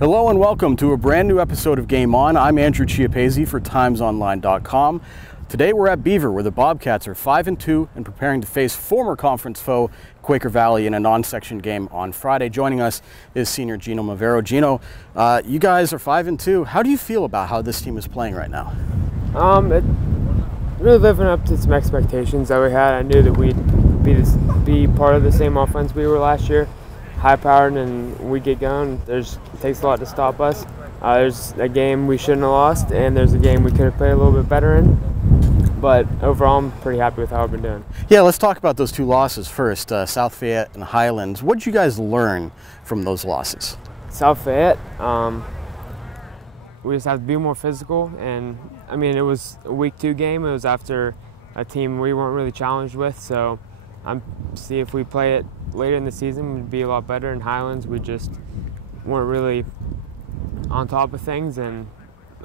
Hello and welcome to a brand new episode of Game On. I'm Andrew Chiapazzi for TimesOnline.com. Today we're at Beaver, where the Bobcats are 5-2 and preparing to face former conference foe Quaker Valley in a non-section game on Friday. Joining us is senior Gino Mavero. Gino, you guys are 5-2. How do you feel about how this team is playing right now? It really living up to some expectations that we had. I knew that we'd be part of the same offense we were last year, high-powered, and we get going. It takes a lot to stop us. There's a game we shouldn't have lost, and there's a game we could have played a little bit better in. But overall, I'm pretty happy with how we've been doing. Yeah, let's talk about those two losses first, South Fayette and Highlands. What did you guys learn from those losses? South Fayette, we just have to be more physical. And, I mean, it was a week 2 game. It was after a team we weren't really challenged with. So see if we play it later in the season, we'd be a lot better. In Highlands, we just weren't really on top of things, and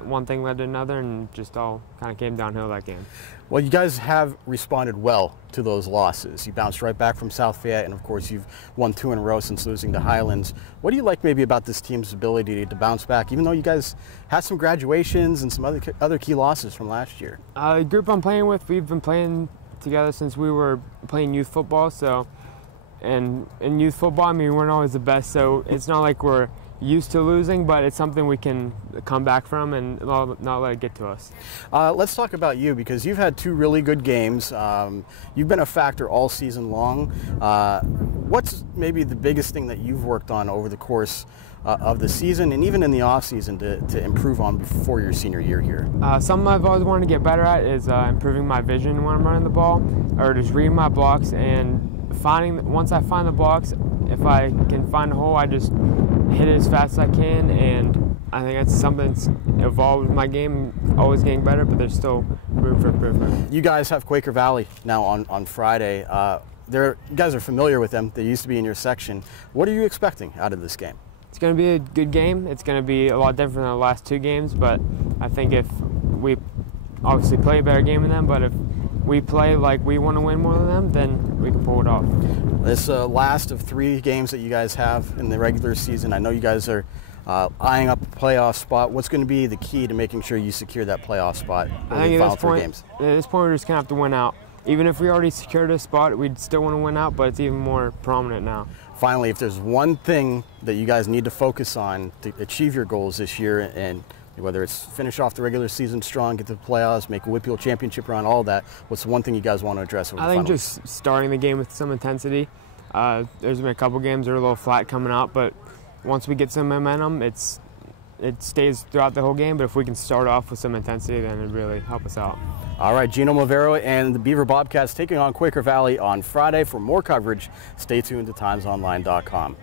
one thing led to another, and just all kind of came downhill that game. Well, you guys have responded well to those losses. You bounced right back from South Fayette, and of course you've won 2 in a row since losing to Highlands. What do you like maybe about this team's ability to bounce back, even though you guys had some graduations and some other key losses from last year? The group I'm playing with, we've been playing together since we were playing youth football. So, and in youth football, I mean, we weren't always the best, so it's not like we're used to losing, but it's something we can come back from and not let it get to us. Let's talk about you, because you've had 2 really good games. You've been a factor all season long. What's maybe the biggest thing that you've worked on over the course of the season and even in the off season to improve on before your senior year here? Something I've always wanted to get better at is improving my vision when I'm running the ball, or just reading my blocks and once I find the blocks, if I can find a hole, I just hit it as fast as I can, and I think that's something that's evolved with my game, always getting better, but there's still room for improvement. You guys have Quaker Valley now on Friday. You guys are familiar with them. They used to be in your section. What are you expecting out of this game? It's going to be a good game. It's going to be a lot different than the last 2 games, but I think if we obviously play a better game than them, but if we play like we want to win more than them, then we can pull it off. This last of 3 games that you guys have in the regular season, I know you guys are eyeing up a playoff spot. What's going to be the key to making sure you secure that playoff spot in the final 3 games? At this point, we're just going to have to win out. Even if we already secured a spot, we'd still want to win out, but it's even more prominent now. Finally, if there's one thing that you guys need to focus on to achieve your goals this year, and whether it's finish off the regular season strong, get to the playoffs, make a Whitfield championship run, all that, what's the one thing you guys want to address over the finals? I think just starting the game with some intensity. There's been a couple games that are a little flat coming out, but once we get some momentum, it stays throughout the whole game. But if we can start off with some intensity, then it'd really help us out. All right, Gino Mavero and the Beaver Bobcats taking on Quaker Valley on Friday. For more coverage, stay tuned to TimesOnline.com.